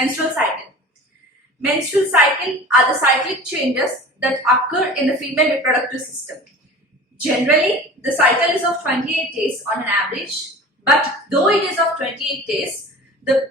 menstrual cycle. Menstrual cycle are the cyclic changes that occur in the female reproductive system. Generally, the cycle is of 28 days on an average, but though it is of 28 days, the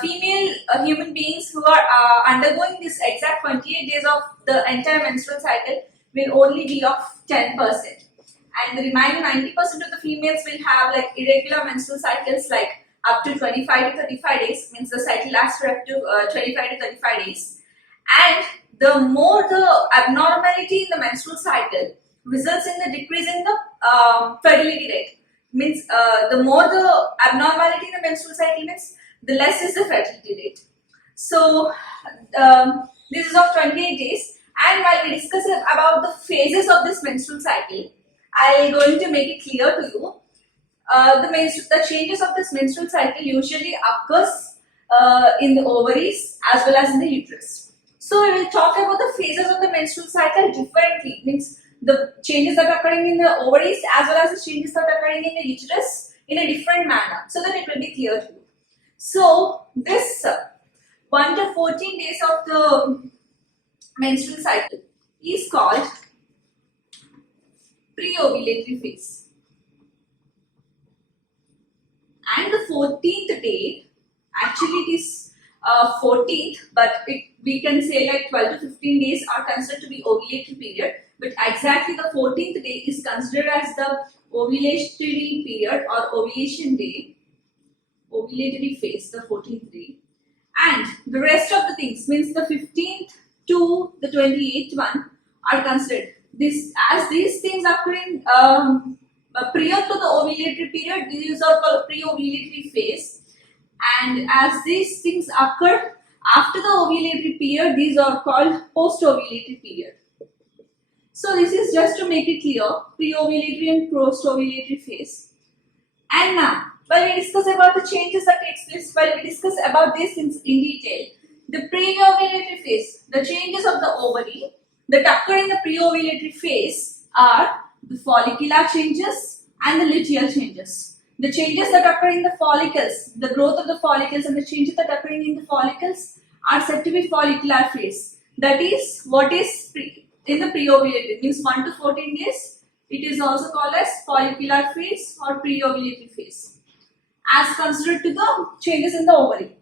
female human beings who are undergoing this exact 28 days of the entire menstrual cycle will only be of 10%. And the remaining 90% of the females will have like irregular menstrual cycles, like up to 25 to 35 days, means the cycle lasts for up to 25 to 35 days. And the more the abnormality in the menstrual cycle results in the decrease in the fertility rate. Means the more the abnormality in the menstrual cycle means, the less is the fertility rate. So this is of 28 days, and while we discuss about the phases of this menstrual cycle, I am going to make it clear to you. The changes of this menstrual cycle usually occurs in the ovaries as well as in the uterus. So we will talk about the phases of the menstrual cycle differently, means the changes that are occurring in the ovaries as well as the changes that are occurring in the uterus in a different manner, so that it will be clear to you. So this 1 to 14 days of the menstrual cycle is called pre-ovulatory phase. And the 14th day, actually it is 14th, but we can say like 12 to 15 days are considered to be ovulatory period, but exactly the 14th day is considered as the ovulatory period or ovulation day, ovulatory phase, the 14th day. And the rest of the things, means the 15th to the 28th one, are considered. As these things occur in prior to the ovulatory period, these are called pre-ovulatory phase, and as these things occur after the ovulatory period, these are called post-ovulatory period. So this is just to make it clear, pre-ovulatory and post-ovulatory phase. And now, while we discuss about the changes that takes place, while we discuss about these things in detail, the pre-ovulatory phase, the changes of the ovary that occur in the pre-ovulatory phase are the follicular changes and the luteal changes. The changes that occur in the follicles, the growth of the follicles and the changes that are occurring in the follicles are said to be follicular phase. That is what is in the pre-ovulatory, means 1 to 14 days. It is also called as follicular phase or pre-ovulatory phase, as considered to the changes in the ovary.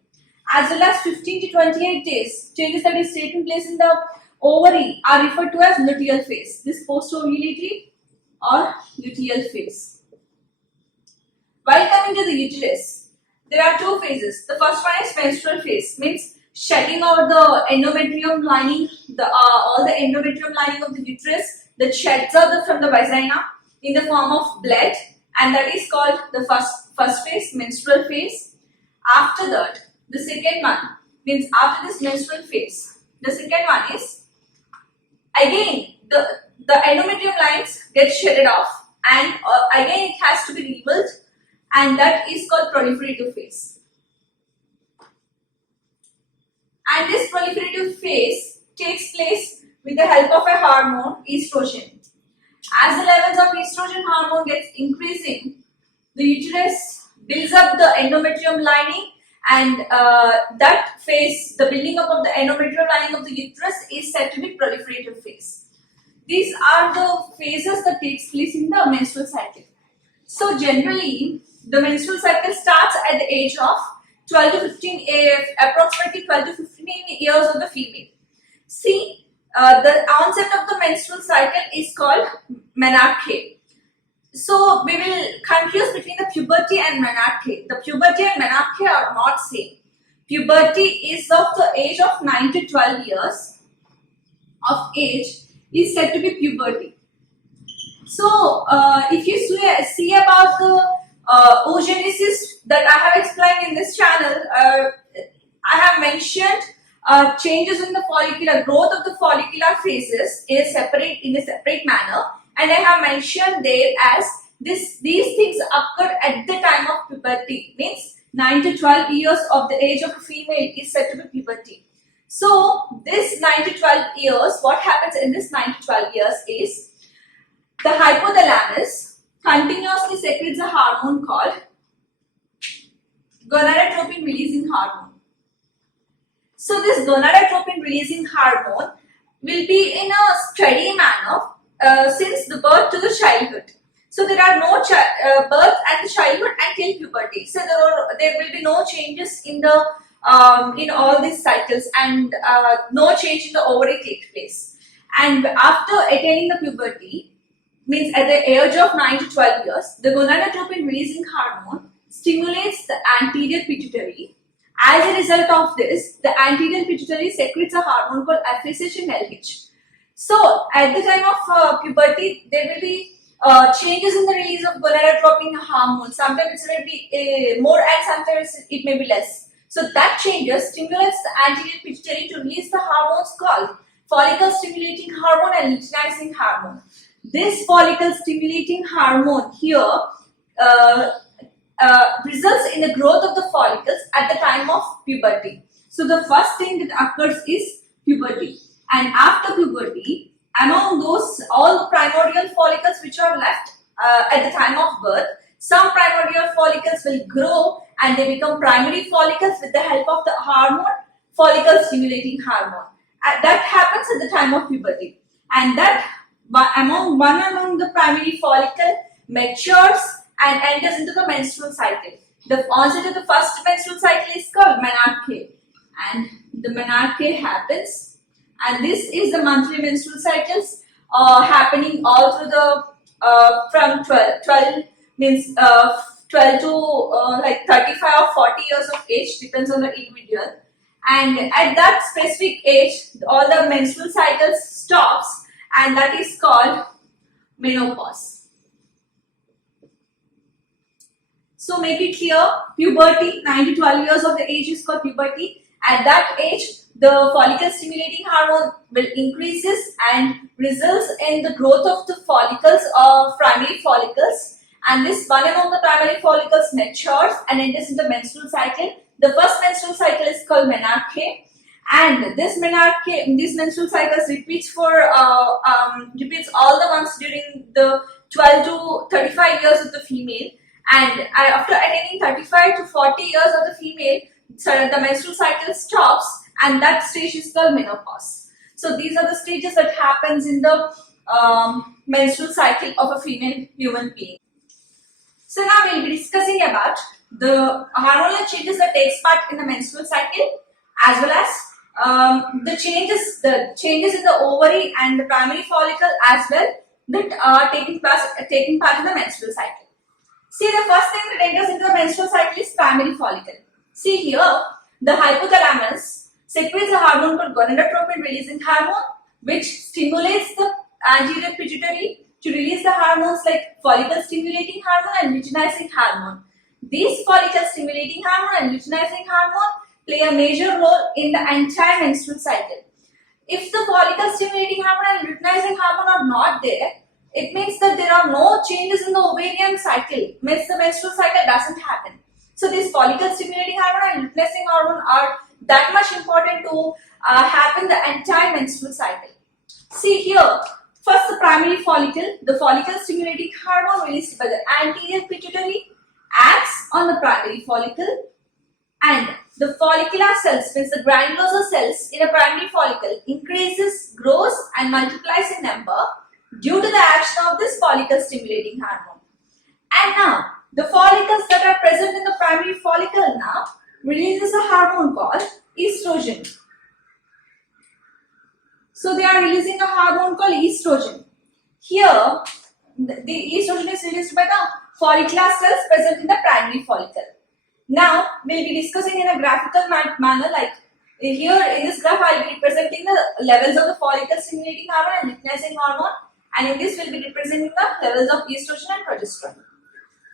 As well as 15 to 28 days, changes that is taking place in the ovary are referred to as luteal phase. This post-ovulatory or luteal phase. While coming to the uterus, there are two phases. The first one is menstrual phase, means shedding out the endometrium lining, all the endometrium lining of the uterus that sheds out from the vagina in the form of blood, and that is called the first phase, menstrual phase. After that, the second one, means after this menstrual phase, the second one is again the endometrium lines get shedded off, and again it has to be rebuilt, and that is called proliferative phase. And this proliferative phase takes place with the help of a hormone, estrogen. As the levels of estrogen hormone gets increasing, the uterus builds up the endometrium lining, and that phase, the building up of the endometrial lining of the uterus, is said to be proliferative phase. These are the phases that takes place in the menstrual cycle. So generally, the menstrual cycle starts at the age of 12 to 15, approximately 12 to 15 years of the female. See, the onset of the menstrual cycle is called menarche. So we will confuse between the puberty and menarche. The puberty and menarche are not same. Puberty is of the age of 9 to 12 years of age is said to be puberty. So if you see about the oogenesis that I have explained in this channel, I have mentioned changes in the follicular growth of the follicular phases in a separate manner, and I have mentioned there as these things occur at the time of puberty, means 9 to 12 years of the age of a female is said to be puberty. So this 9 to 12 years, what happens in this 9 to 12 years is the hypothalamus continuously secretes a hormone called gonadatropin releasing hormone. So this gonadatropin releasing hormone will be in a steady manner since the birth to the childhood. So there are no birth and the childhood until puberty. So there will be no changes in the in all these cycles, and no change in the ovary takes place. And after attaining the puberty, means at the age of 9 to 12 years, the gonadatropin releasing hormone stimulates the anterior pituitary. As a result of this, the anterior pituitary secretes a hormone called FSH and LH. So at the time of puberty, there will be changes in the release of gonadatropin hormone. Sometimes it will be more and sometimes it may be less. So that changes stimulates the anterior pituitary to release the hormones called follicle stimulating hormone and luteinizing hormone. This follicle stimulating hormone here results in the growth of the follicles at the time of puberty. So the first thing that occurs is puberty, and after puberty, among those all the primordial follicles which are left at the time of birth, some primordial follicles will grow and they become primary follicles with the help of the hormone, follicle stimulating hormone. That happens at the time of puberty, and that among the primary follicle matures and enters into the menstrual cycle. The onset of the first menstrual cycle is called menarche, and the menarche happens, and this is the monthly menstrual cycles happening all through the from 12 means 12 to like 35 or 40 years of age, depends on the individual. And at that specific age, all the menstrual cycles stops, and that is called menopause. So make it clear, puberty, 9 to 12 years of the age is called puberty. At that age, the follicle stimulating hormone will increases and results in the growth of the follicles or primary follicles. And this one among the primary follicles matures and enters in the menstrual cycle. The first menstrual cycle is called menarche, and this menstrual cycles repeats for repeats all the months during the 12 to 35 years of the female. And after attaining 35 to 40 years of the female, the menstrual cycle stops, and that stage is called menopause. So these are the stages that happens in the menstrual cycle of a female human being. So now we will be discussing about the hormonal changes that takes part in the menstrual cycle, as well as the changes in the ovary and the primary follicle as well that are taking part in the menstrual cycle. See, the first thing that enters into the menstrual cycle is primary follicle. See here, the hypothalamus secretes a hormone called gonadatropin releasing hormone, which stimulates the anterior pituitary to release the hormones like follicle stimulating hormone and luteinizing hormone. These follicle stimulating hormone and luteinizing hormone play a major role in the entire menstrual cycle. If the follicle stimulating hormone and luteinizing hormone are not there, it means that there are no changes in the ovarian cycle, means the menstrual cycle doesn't happen. So these follicle stimulating hormone and luteinizing hormone are that much important to happen the entire menstrual cycle. See here, first the primary follicle, the follicle stimulating hormone released by the anterior pituitary acts on the primary follicle, and the follicular cells, means the granulosa cells in a primary follicle increases, grows and multiplies in number due to the action of this follicle stimulating hormone. And now the follicles that are present in the primary follicle now releases a hormone called estrogen. So they are releasing a hormone called estrogen. Here the estrogen is released by the follicular cells present in the primary follicle. Now we will be discussing in a graphical manner, like here in this graph I will be representing the levels of the follicle stimulating hormone and luteinizing hormone, and in this we will be representing the levels of estrogen and progesterone.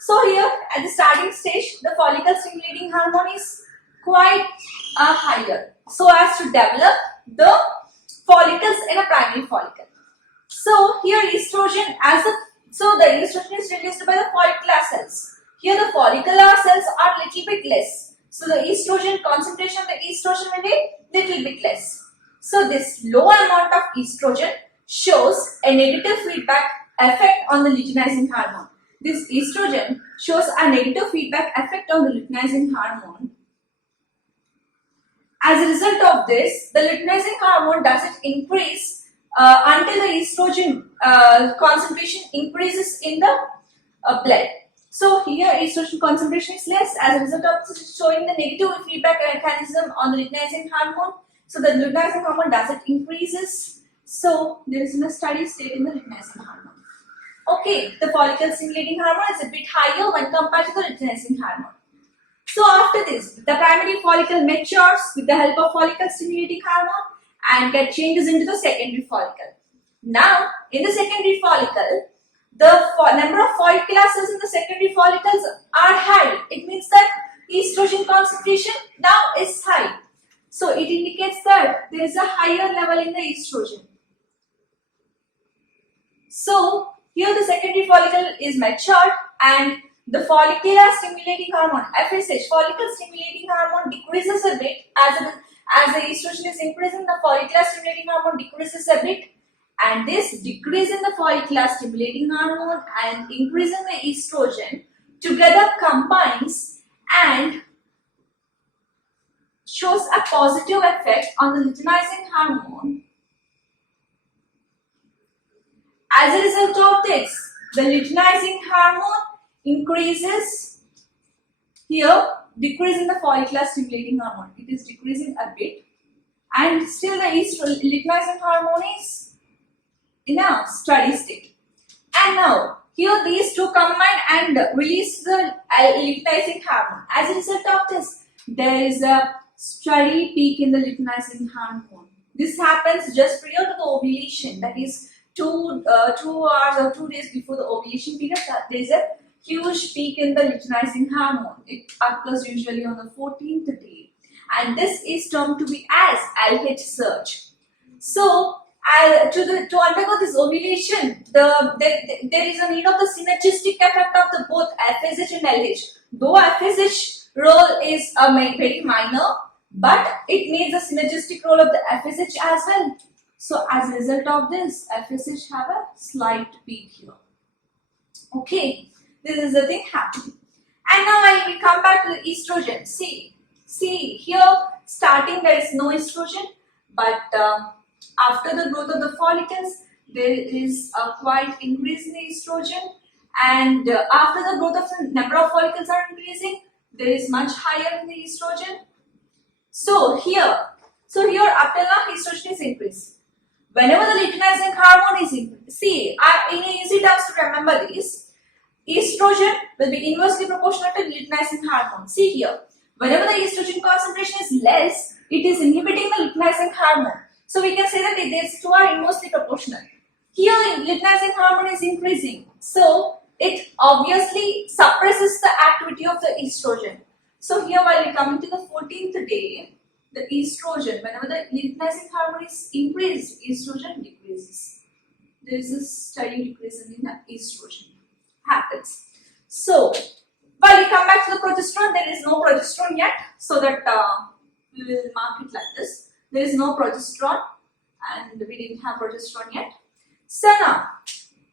So here at the starting stage, the follicle stimulating hormone is quite higher, so as to develop the follicles in a primary follicle. So here estrogen the estrogen is released by the follicular cells. Here the follicular cells are little bit less, so the estrogen concentration of the estrogen will be little bit less. So this low amount of estrogen shows a negative feedback effect on the luteinizing hormone. This estrogen shows a negative feedback effect on the luteinizing hormone, As a result of this, the luteinizing hormone doesn't increase until the estrogen concentration increases in the blood. So here estrogen concentration is less. As a result of this, it's showing the negative feedback mechanism on the luteinizing hormone. So the luteinizing hormone doesn't increases. So there is no steady state in the luteinizing hormone. Okay, the follicle stimulating hormone is a bit higher when compared to the luteinizing hormone. So after this, the primary follicle matures with the help of follicle stimulating hormone and get changes into the secondary follicle. Now, in the secondary follicle, the number of follicular cells in the secondary follicles are high. It means that estrogen concentration now is high. So it indicates that there is a higher level in the estrogen. So here the secondary follicle is matured and the follicular stimulating hormone, FSH, follicle stimulating hormone decreases a bit as the estrogen is increasing, the follicular stimulating hormone decreases a bit, and this decrease in the follicular stimulating hormone and increase in the estrogen together combines and shows a positive effect on the luteinizing hormone. As a result of this, the luteinizing hormone increases here, decrease in the follicular stimulating hormone. It is decreasing a bit, and still the luteinizing hormone is in a steady state. And now here these two combine and release the luteinizing hormone. As a result of this, there is a steady peak in the luteinizing hormone. This happens just prior to the ovulation, that is 2 hours or 2 days before the ovulation period. There is a huge peak in the luteinizing hormone. It occurs usually on the 14th day, and this is termed to be as LH surge. So to undergo this ovulation, there is a need of the synergistic effect of the both FSH and LH. Though FSH role is very minor, but it needs a synergistic role of the FSH as well. So as a result of this, FSH have a slight peak here. Okay, this is the thing happening. And now I will come back to the estrogen. See here starting there is no estrogen, but after the growth of the follicles, there is a quite increase in the estrogen, and after the growth of the number of follicles are increasing, there is much higher in the estrogen. So here up till now estrogen is increased. Whenever the luteinizing hormone is increased, in easy terms to remember this, estrogen will be inversely proportional to luteinizing hormone. See here, whenever the estrogen concentration is less, it is inhibiting the luteinizing hormone. So we can say that these two are inversely proportional. Here luteinizing hormone is increasing, so it obviously suppresses the activity of the estrogen. So here while we come to the 14th day, the estrogen, whenever the luteinizing hormone is increased, estrogen decreases. There is a steady decrease in the estrogen happens. So while we come back to the progesterone, there is no progesterone yet, so that we will mark it like this. There is no progesterone, and we didn't have progesterone yet. So now,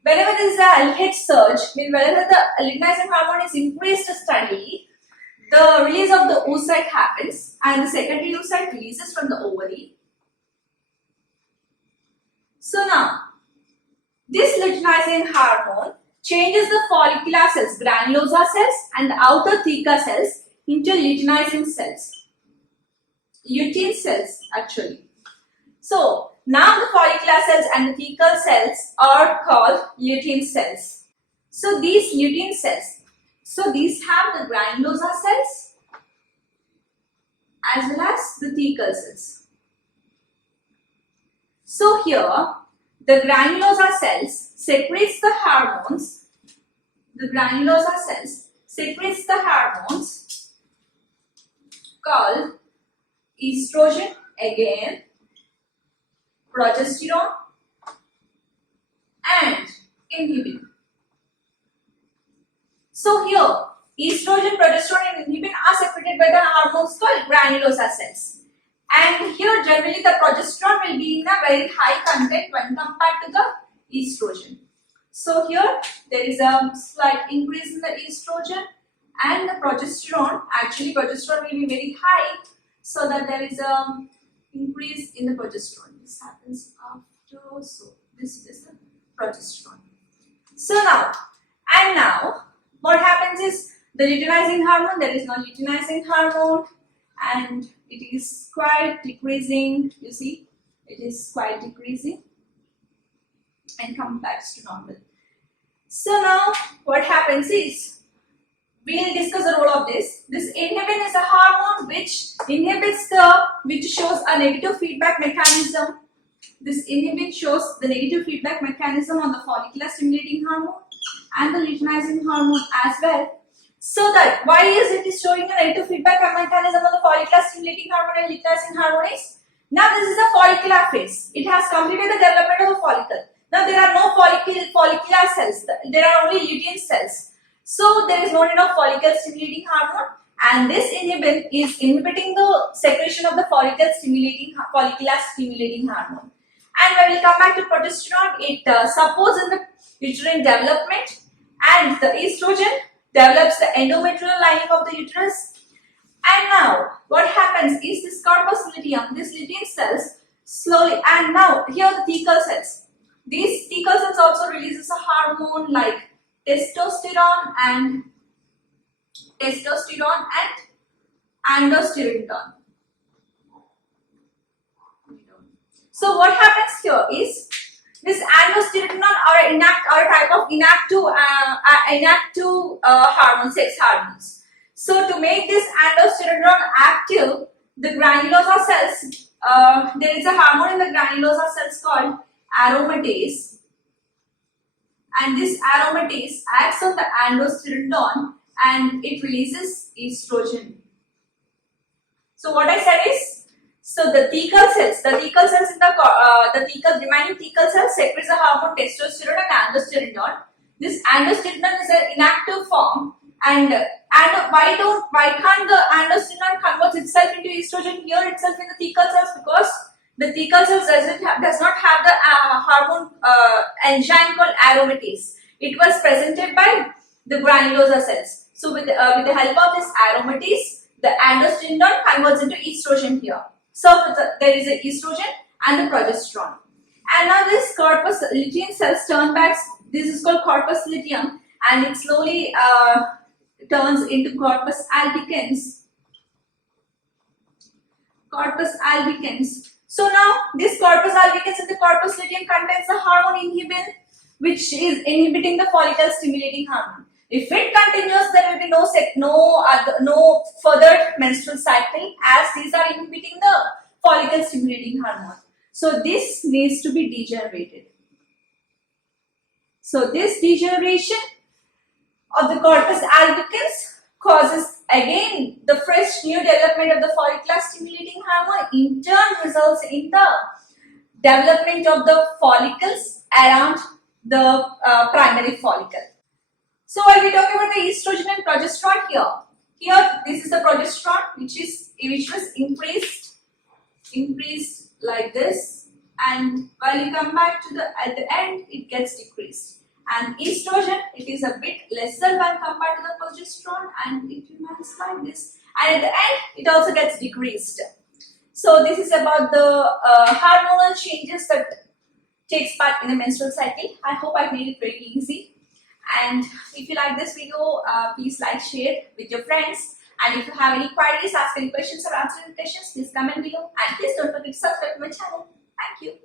whenever there is a LH surge, whenever the luteinizing hormone is increased steadily, the release of the oocyte happens, and the secondary oocyte releases from the ovary. So now, this luteinizing hormone changes the follicular cells, granulosa cells, and the outer theca cells into luteinizing cells. Lutein cells actually. So now the follicular cells and the thecal cells are called lutein cells. So these lutein cells, these have the granulosa cells as well as the thecal cells. So here the granulosa cells secretes the hormones. The granulosa cells secretes the hormones called estrogen, again, progesterone, and inhibin. So here, estrogen, progesterone, and inhibin are secreted by the hormones called granulosa cells. And here generally the progesterone will be in a very high content when compared to the estrogen. So here there is a slight increase in the estrogen and the progesterone. Actually progesterone will be very high. so that there is a increase in the progesterone. This happens after, so this is the progesterone. So now, what happens is the luteinizing hormone, there is no luteinizing hormone, and it is quite decreasing. You see, it is quite decreasing and comes back to normal. So now what happens is, we will discuss the role of this. This inhibin is a hormone which shows a negative feedback mechanism. This inhibin shows the negative feedback mechanism on the follicular stimulating hormone and the luteinizing hormone as well. So that why is it showing a negative feedback mechanism on the follicular stimulating hormone and luteinizing hormone is, now this is a follicular phase. It has completed the development of the follicle. Now there are no follicular cells. There are only lutein cells. So there is no need of follicle stimulating hormone, and this inhibin is inhibiting the secretion of the follicular stimulating hormone. And when we come back to progesterone, it supports in the uterine development, and the estrogen develops the endometrial lining of the uterus. And now what happens is this corpus luteum, these lutein cells slowly, and now here the thecal cells. These thecal cells also releases a hormone like testosterone and androstenedione. So what happens here is this androstenedione are a type of inactive hormone, sex hormones. So to make this androstenedione active, the granulosa cells, there is a hormone in the granulosa cells called aromatase, and this aromatase acts on the androstenedione and it releases estrogen. So what I said is, so the thecal cells in the remaining thecal cells secretes the hormone testosterone and androstenedione. This androstenedione is an inactive form, and why can't the androstenedione convert itself into estrogen here itself in the thecal cells? Because the thecal cells does not have the hormone enzyme called aromatase. It was presented by the granulosa cells. So with the help of this aromatase, the androstenedione converts into estrogen here. So there is a estrogen and the progesterone. And now this corpus lutein cells turn back. This is called corpus luteum, and it slowly turns into corpus albicans. So now this corpus albicans in the corpus luteum contains the hormone inhibin, which is inhibiting the follicle stimulating hormone. If it continues, there will be no further menstrual cycle, as these are inhibiting the follicle stimulating hormone. So this needs to be degenerated. So this degeneration of the corpus albicans causes again the fresh new development of the follicular stimulating hormone, in turn results in the development of the follicles around the primary follicle. So while we talk about the estrogen and progesterone here this is the progesterone which was increased like this, and while you come back to at the end it gets decreased. And estrogen, it is a bit lesser when compared to the progesterone, and it remains like this. And at the end, it also gets decreased. So this is about the hormonal changes that takes part in the menstrual cycle. I hope I made it very easy. And if you like this video, please like, share with your friends. And if you have any queries, ask any questions or answer any questions, please comment below. And please don't forget to subscribe to my channel. Thank you.